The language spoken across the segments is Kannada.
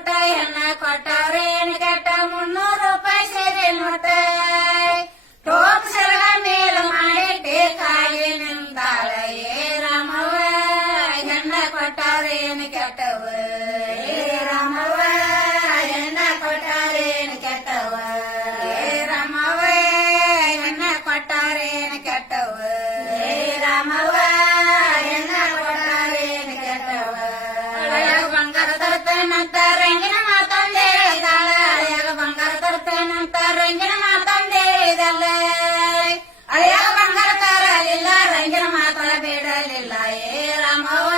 ಮುಟ್ಟ ಹೆಣ್ಣ ಕೊಟ್ಟವ್ರೇನು ಕೆಟ್ಟ 300 ರೂಪಾಯಿ ಸೇರಿ ನೋಟ ಟೋಪ್ ಸರಗ ಮೇಲ್ ಮಾಡಿಟ್ಟಿ ಕಾಲಿ ನಿಂತಾಳ ಏ ರಾಮವ್ವ ಹೆಣ್ಣ ಕೊಟ್ಟವ್ರೇನು ಕೆಟ್ಟವ ಏ ರಾಮವ್ವ ಹೆಣ್ಣ ಕೊಟ್ಟವ್ರೇನು ಕೆಟ್ಟವ ಏ ರಾಮವ್ವ ಹೆಣ್ಣ ಕೊಟ್ಟವ್ರೇನು ಕೆಟ್ಟವ ಏ ರಾಮವ್ವ ಹೆಣ್ಣ ಕೊಟ್ಟವ್ರೇನು ಕೆಟ್ಟವ ಹಳೆಯಾಗ ಬಂಗಾರ ತರ್ತೇನಂತ ರಂಗಿನ ಮಾತಂದೆ ಹೇಳಿದಾಳ ಹಳೆಯಾಗ ಬಂಗಾರ ತರ್ತೇನಂತ ರಂಗಿನ ಮಾತಂದೆ ಹೇಳಿದಲ್ಲ ಹಳೆಯಾಗ ಬಂಗಾರ ತರಲಿಲ್ಲ ರಂಗಿನ ಮಾತಳ ಬೇಡಲಿಲ್ಲ ಏ ರಾಮವ್ವ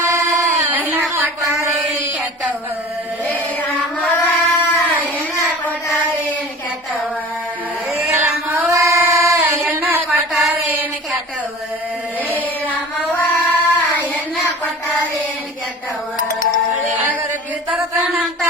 ಹೆಣ್ಣ ಕೊಟ್ಟವ್ರೇನು ಕೆಟ್ಟವ ಏ ರಾಮವ್ವ ಹೆಣ್ಣ ಕೊಟ್ಟವ್ರೇನು ಕೆಟ್ಟವ ಏ ರಾಮವ್ವ ಹೆಣ್ಣ ಕೊಟ್ಟವ್ರೇನು ಕೆಟ್ಟವ ಏ ರಾಮವ್ವ ಹೆಣ್ಣ ಕೊಟ್ಟವ್ರೇನು ಕೆಟ್ಟವ ಹಳೆಯಾಗ ತರ್ತೇನಂತ